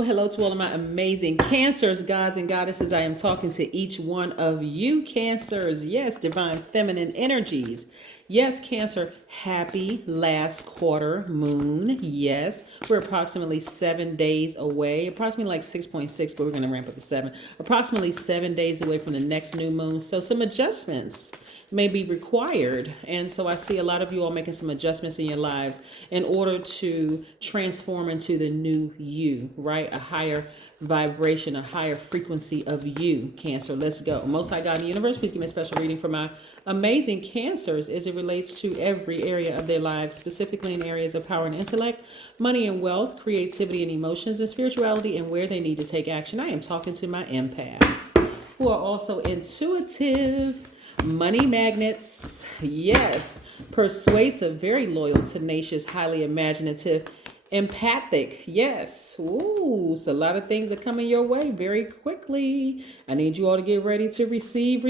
hello to all of my amazing Cancers, gods, and goddesses. I am talking to each one of you, Cancers. Yes, divine feminine energies. Yes, Cancer, happy last quarter moon. Yes, we're approximately 7 days away, approximately like 6.6, but we're going to ramp up to 7. Approximately 7 days away from the next new moon. So some adjustments may be required. And so I see a lot of you all making some adjustments in your lives in order to transform into the new you, right? A higher vibration, a higher frequency of you, Cancer. Let's go. Most High God in the universe, please give me a special reading for my amazing Cancers as it relates to every area of their lives, specifically in areas of power and intellect, money and wealth, creativity and emotions, and spirituality, and where they need to take action. I am talking to my empaths who are also intuitive, money magnets, yes, persuasive, very loyal, tenacious, highly imaginative, empathic, yes. Ooh, so a lot of things are coming your way very quickly. I need you all to get ready to receive.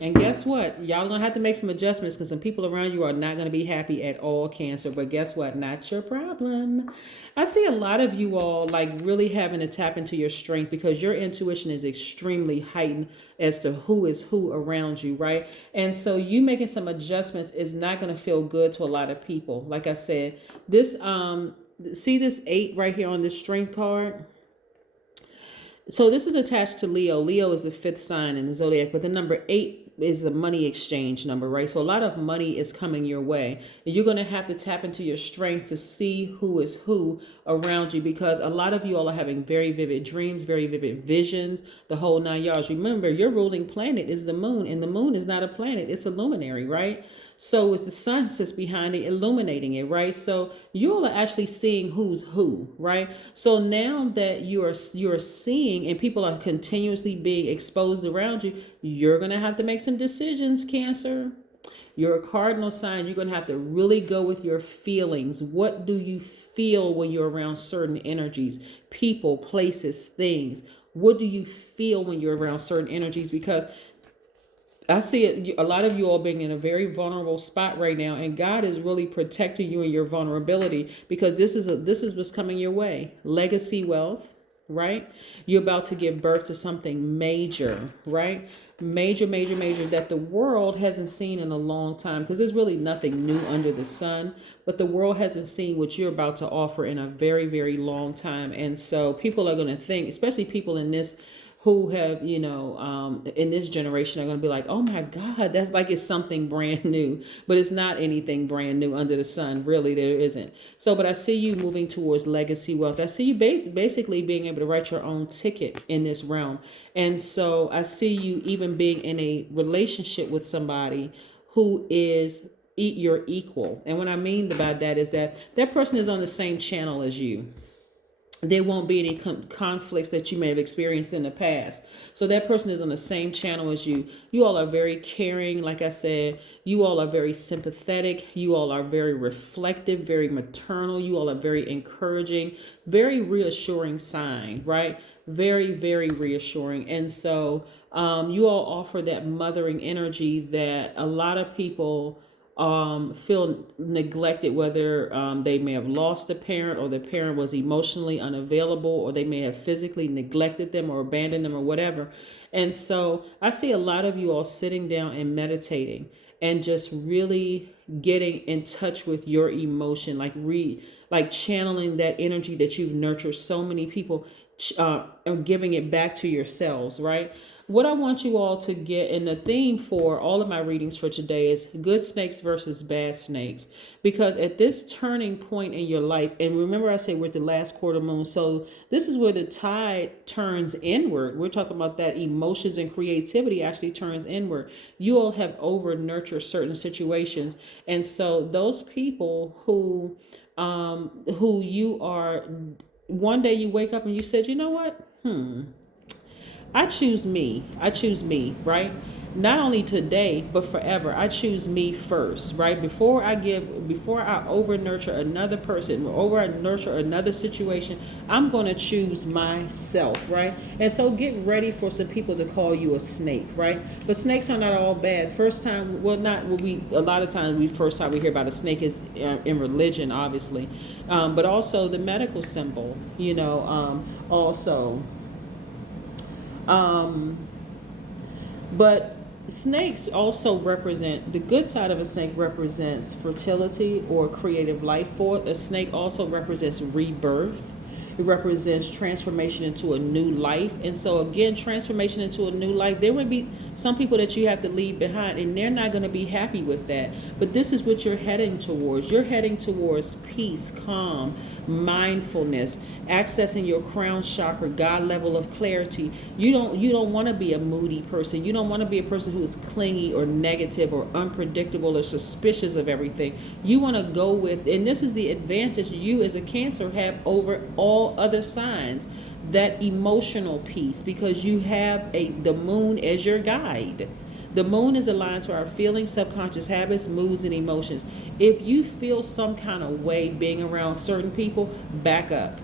And guess what? Y'all gonna have to make some adjustments because some people around you are not gonna be happy at all, Cancer. But guess what? Not your problem. I see a lot of you all like really having to tap into your strength because your intuition is extremely heightened as to who is who around you, right? And so you making some adjustments is not going to feel good to a lot of people. Like I said, this see this 8 right here on this strength card. So this is attached to Leo. Leo is the 5th sign in the zodiac, but the number 8 is the money exchange number, right? So a lot of money is coming your way. And you're going to have to tap into your strength to see who is who around you because a lot of you all are having very vivid dreams, very vivid visions, the whole 9 yards. Remember, your ruling planet is the moon, and the moon is not a planet. It's a luminary, right? So it's the sun sits behind it, illuminating it, right? So you all are actually seeing who's who, right? So now that you're seeing and people are continuously being exposed around you, you're going to have to make some decisions, Cancer. You're a cardinal sign. You're going to have to really go with your feelings. What do you feel when you're around certain energies, people, places, things? What do you feel when you're around certain energies? Because I see it, a lot of you all being in a very vulnerable spot right now, and God is really protecting you in your vulnerability because this is what's coming your way. Legacy wealth, right? You're about to give birth to something major, right? Major that the world hasn't seen in a long time because there's really nothing new under the sun, but the world hasn't seen what you're about to offer in a very, very long time. And so people are going to think, especially people in this who have, in this generation are going to be like, oh my God, that's like it's something brand new, but it's not anything brand new under the sun. Really, there isn't. So, but I see you moving towards legacy wealth. I see you basically being able to write your own ticket in this realm. And so I see you even being in a relationship with somebody who is your equal. And what I mean by that is that that person is on the same channel as you. There won't be any conflicts that you may have experienced in the past. So that person is on the same channel as you. You all are very caring. Like I said, you all are very sympathetic. You all are very reflective, very maternal. You all are very encouraging, very reassuring sign, right? Very, very reassuring. And so you all offer that mothering energy that a lot of people feel neglected, whether they may have lost a parent or the parent was emotionally unavailable, or they may have physically neglected them or abandoned them or whatever. And so I see a lot of you all sitting down and meditating and just really getting in touch with your emotion, like channeling that energy that you've nurtured so many people, and giving it back to yourselves, right? What I want you all to get, and the theme for all of my readings for today is good snakes versus bad snakes. Because at this turning point in your life, and remember I said we're at the last quarter moon, so this is where the tide turns inward. We're talking about that emotions and creativity actually turns inward. You all have over nurtured certain situations. And so those people who you are, one day you wake up and you said, you know what? I choose me, right? not only today but forever. I choose me first, right? Before I over nurture another person, or over I nurture another situation, I'm going to choose myself, right? And so get ready for some people to call you a snake, right? But snakes are not all bad. First time, well, not we a lot of times we first time we hear about a snake is in religion, obviously, but also the medical symbol, also. But snakes also represent, the good side of a snake represents fertility or creative life force. A snake also represents rebirth. It represents transformation into a new life. And so again, transformation into a new life, there would be some people that you have to leave behind, and they're not going to be happy with that. But this is what you're heading towards. You're heading towards peace, calm, mindfulness, accessing your crown chakra, God level of clarity. You don't want to be a moody person. You don't want to be a person who is clingy or negative or unpredictable or suspicious of everything. You want to go with, and this is the advantage you as a Cancer have over all other signs, that emotional piece, because you have the moon as your guide. The moon is aligned to our feelings, subconscious habits, moods, and emotions. If you feel some kind of way being around certain people, back up.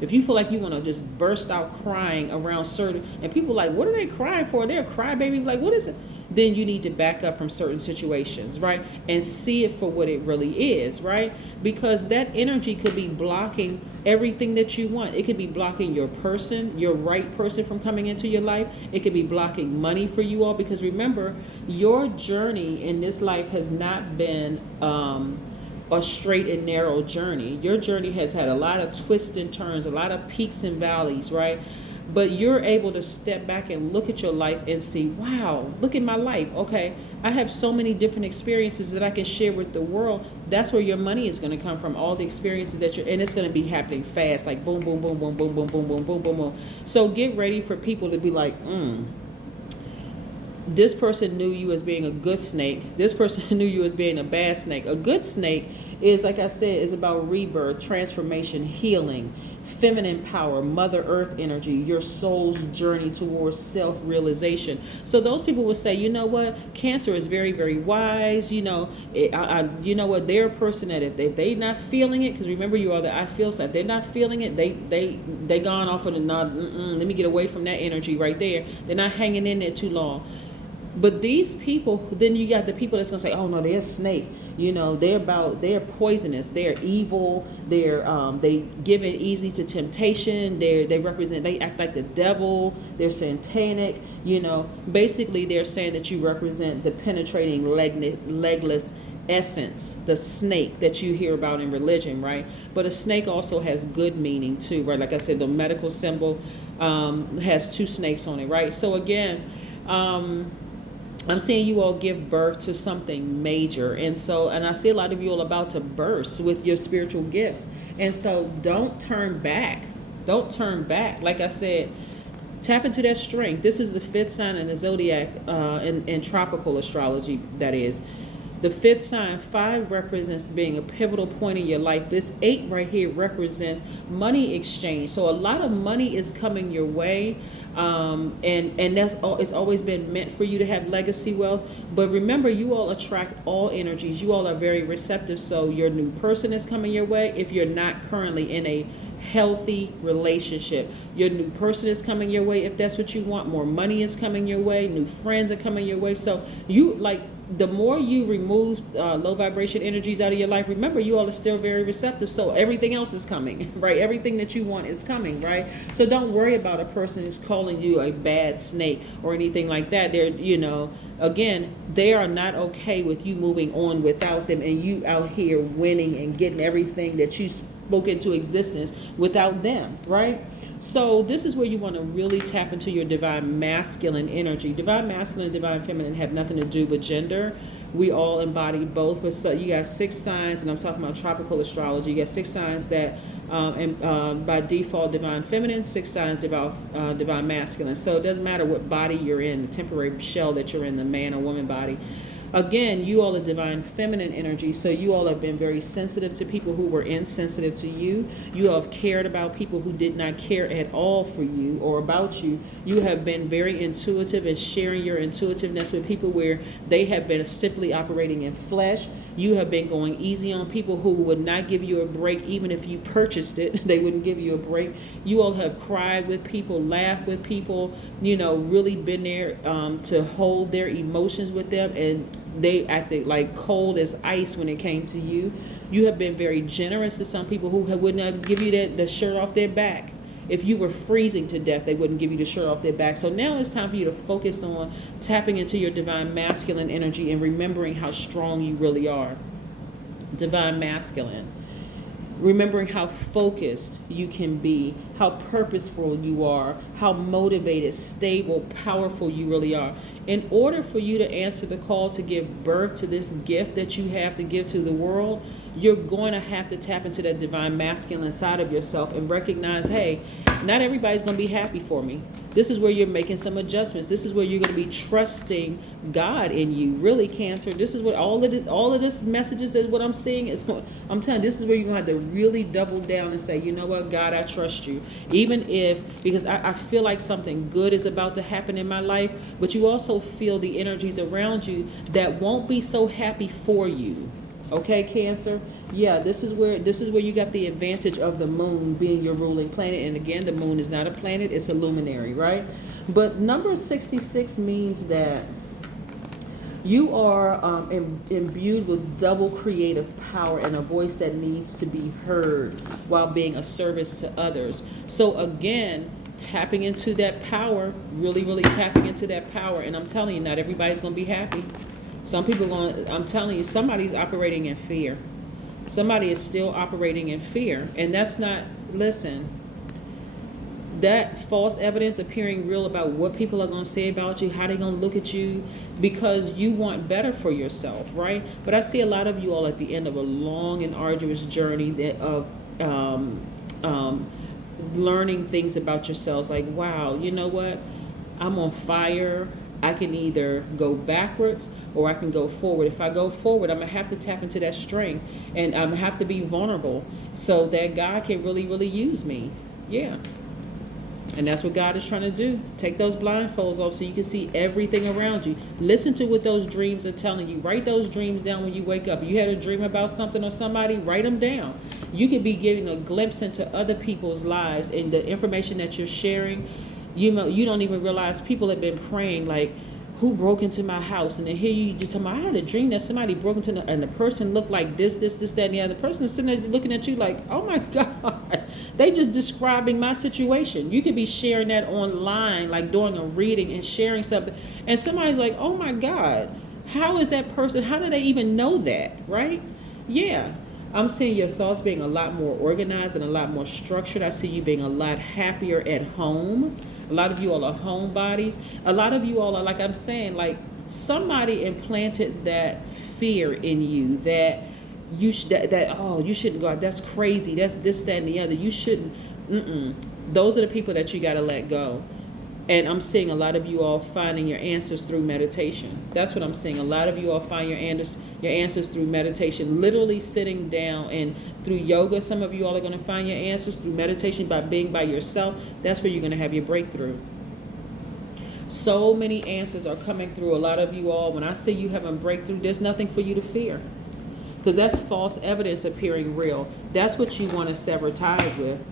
If you feel like you want to just burst out crying around certain, and people are like, what are they crying for? They're a crybaby. Like, what is it? Then you need to back up from certain situations, right? And see it for what it really is, right? Because that energy could be blocking everything that you want. It could be blocking your person, your right person from coming into your life. It could be blocking money for you all, because remember, your journey in this life has not been a straight and narrow journey. Your journey has had a lot of twists and turns, a lot of peaks and valleys, right? But you're able to step back and look at your life and see, wow, look at my life. Okay, I have so many different experiences that I can share with the world. That's where your money is going to come from, all the experiences that and it's going to be happening fast, like boom, boom, boom, boom, boom, boom, boom, boom, boom, boom, boom. So get ready for people to be like, this person knew you as being a good snake. This person knew you as being a bad snake. A good snake is, like I said, is about rebirth, transformation, healing, feminine power, Mother Earth energy, your soul's journey towards self-realization. So those people will say, you know what, Cancer is very, very wise. You know what, they're a person that if they not feeling it, because remember, you are the I feel stuff. If they're not feeling it, they gone off on a nod. Let me get away from that energy right there. They're not hanging in there too long. But these people, then you got the people that's gonna say, oh no, they're a snake. They're poisonous, they're evil, they give in easy to temptation, they act like the devil, they're satanic. Basically they're saying that you represent the penetrating legless essence, the snake that you hear about in religion, right? But a snake also has good meaning too, right? Like I said, the medical symbol has two snakes on it, right? So again, I'm seeing you all give birth to something major. And I see a lot of you all about to burst with your spiritual gifts. And so don't turn back. Don't turn back. Like I said, tap into that strength. This is the fifth sign in the Zodiac, in tropical astrology, that is. The fifth sign, 5 represents being a pivotal point in your life. This 8 right here represents money exchange. So a lot of money is coming your way. And that's all. It's always been meant for you to have legacy wealth. But remember, you all attract all energies. You all are very receptive. So your new person is coming your way. If you're not currently in a healthy relationship, your new person is coming your way. If that's what you want, more money is coming your way. New friends are coming your way. So the more you remove low vibration energies out of your life, remember, you all are still very receptive. So everything else is coming, right? Everything that you want is coming, right? So don't worry about a person who's calling you a bad snake or anything like that. Again, they are not okay with you moving on without them, and you out here winning and getting everything that you spoke into existence without them, right? So this is where you want to really tap into your divine masculine energy. Divine masculine and divine feminine have nothing to do with gender. We all embody both. But so you got 6 signs, and I'm talking about tropical astrology. You got 6 signs that by default divine feminine, 6 signs divine masculine. So it doesn't matter what body you're in, the temporary shell that you're in, the man or woman body. Again, you all are divine feminine energy, so you all have been very sensitive to people who were insensitive to you. You have cared about people who did not care at all for you or about you. You have been very intuitive and sharing your intuitiveness with people where they have been simply operating in flesh. You have been going easy on people who would not give you a break, even if you purchased it. They wouldn't give you a break. You all have cried with people, laughed with people, really been there to hold their emotions with them, and they acted like cold as ice when it came to you. You have been very generous to some people who would not give you the shirt off their back. If you were freezing to death, they wouldn't give you the shirt off their back. So now it's time for you to focus on tapping into your divine masculine energy and remembering how strong you really are. Divine masculine. Remembering how focused you can be, how purposeful you are, how motivated, stable, powerful you really are. In order for you to answer the call to give birth to this gift that you have to give to the world, you're going to have to tap into that divine masculine side of yourself and recognize, hey, not everybody's going to be happy for me. This is where you're making some adjustments. This is where you're going to be trusting God in you. Really, Cancer, this is what all of this messages that what I'm seeing is. I'm telling you, this is where you're going to have to really double down and say, you know what, God, I trust you. Because I feel like something good is about to happen in my life, but you also feel the energies around you that won't be so happy for you. Okay, Cancer? Yeah, this is where you got the advantage of the moon being your ruling planet. And again, the moon is not a planet, it's a luminary, right? But number 66 means that you are imbued with double creative power and a voice that needs to be heard while being a service to others. So again, tapping into that power, really, really tapping into that power. And I'm telling you, not everybody's going to be happy. Some people I'm telling you, somebody's operating in fear. Somebody is still operating in fear. And that's not, listen, that false evidence appearing real about what people are going to say about you, how they're going to look at you, because you want better for yourself, right? But I see a lot of you all at the end of a long and arduous journey of learning things about yourselves. Like, wow, you know what? I'm on fire. I can either go backwards or I can go forward. If I go forward, I'm going to have to tap into that strength, and I'm going to have to be vulnerable so that God can really, really use me. Yeah. And that's what God is trying to do. Take those blindfolds off so you can see everything around you. Listen to what those dreams are telling you. Write those dreams down when you wake up. You had a dream about something or somebody, write them down. You could be getting a glimpse into other people's lives, and the information that you're sharing, you don't even realize people have been praying like, who broke into my house? And then here you tell me, I had a dream that somebody broke into and the person looked like this, that, and the other. The person is sitting there looking at you like, oh my God, they just describing my situation. You could be sharing that online, like doing a reading and sharing something. And somebody's like, oh my God, how is that person, how do they even know that, right? Yeah. I'm seeing your thoughts being a lot more organized and a lot more structured. I see you being a lot happier at home. A lot of you all are homebodies. A lot of you all are, like I'm saying, like somebody implanted that fear in you that you you shouldn't go out. That's crazy. That's this, that, and the other. You shouldn't. Those are the people that you got to let go. And I'm seeing a lot of you all finding your answers through meditation. That's what I'm seeing. A lot of you all find your answers through meditation, literally sitting down, and through yoga. Some of you all are going to find your answers through meditation by being by yourself. That's where you're going to have your breakthrough. So many answers are coming through. A lot of you all, when I say you having breakthrough, there's nothing for you to fear, because that's false evidence appearing real. That's what you want to sever ties with.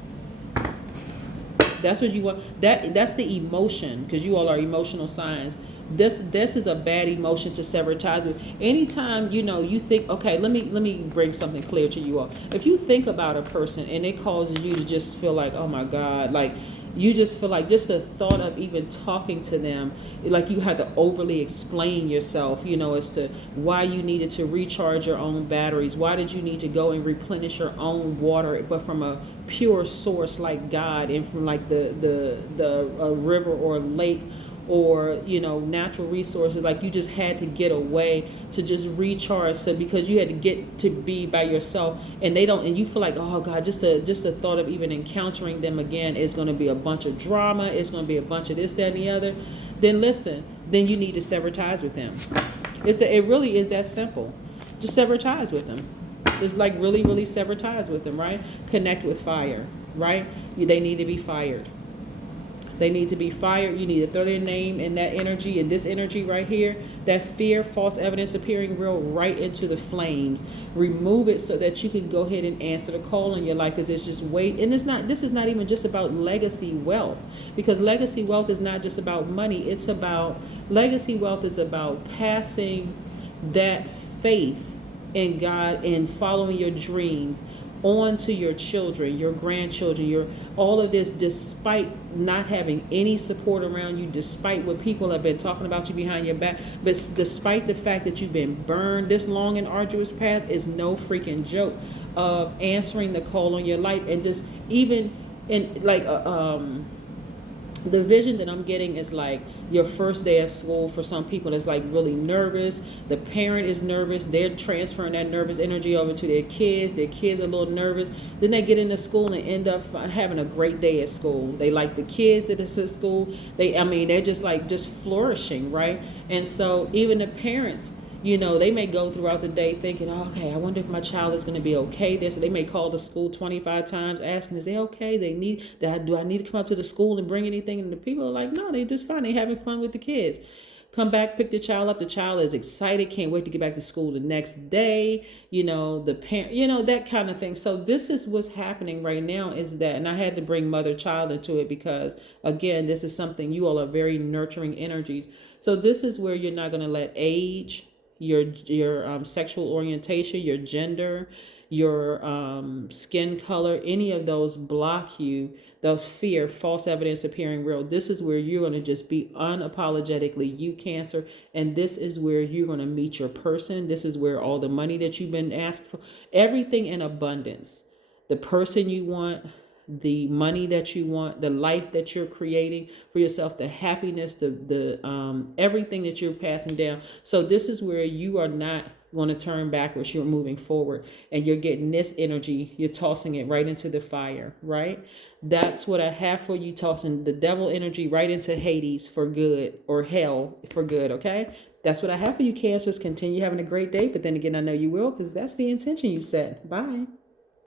That's what you want. That's the emotion, because you all are emotional signs. This is a bad emotion to sever ties with. Anytime you think, okay, let me bring something clear to you all. If you think about a person and it causes you to just feel like, oh my God, like you just feel like just the thought of even talking to them, like you had to overly explain yourself, as to why you needed to recharge your own batteries. Why did you need to go and replenish your own water, but from a pure source like God, and from like the river or lake, or natural resources. Like you just had to get away to just recharge, so because you had to get to be by yourself, and you feel like, oh God, just the thought of even encountering them again is going to be a bunch of drama, it's going to be a bunch of this, that, and the other. Then listen, then you need to sever ties with them. It really is that simple. Just sever ties with them. Just like really, really sever ties with them, right? Connect with fire, right? They need to be fired. They need to be fired. You need to throw their name and that energy and this energy right here, that fear, false evidence appearing real, right into the flames. Remove it so that you can go ahead and answer the call in your life, because it's just weight. And this is not even just about legacy wealth, because legacy wealth is not just about money. It's about, legacy wealth is about passing that faith in God and following your dreams on to your children, your grandchildren, your all of this, despite not having any support around you, despite what people have been talking about you behind your back, but despite the fact that you've been burned, this long and arduous path is no freaking joke of answering the call on your life. And just even in like the vision that I'm getting is like your first day of school. For some people, it's like really nervous. The parent is nervous. They're transferring that nervous energy over to their kids. Their kids are a little nervous. Then they get into school and end up having a great day at school. They like the kids that is at school. They're just flourishing, right? And so even the parents, they may go throughout the day thinking, oh, okay, I wonder if my child is going to be okay. So they may call the school 25 times asking, is they okay? Do I need to come up to the school and bring anything? And the people are like, no, they're just fine. They're having fun with the kids. Come back, pick the child up. The child is excited, can't wait to get back to school the next day. The parent, that kind of thing. So this is what's happening right now is that, and I had to bring mother-child into it because, again, this is something, you all are very nurturing energies. So this is where you're not going to let age, your sexual orientation, your gender, your skin color, any of those block you, those fear, false evidence appearing real. This is where you're going to just be unapologetically you, Cancer, and this is where you're going to meet your person. This is where all the money that you've been asked for, everything in abundance, the person you want, the money that you want, the life that you're creating for yourself, the happiness, the everything that you're passing down. So this is where you are not going to turn backwards. You're moving forward, and you're getting this energy. You're tossing it right into the fire, right? That's what I have for you, tossing the devil energy right into Hades for good, or hell for good, okay? That's what I have for you, Cancers. Continue having a great day, but then again, I know you will, because that's the intention you set. Bye.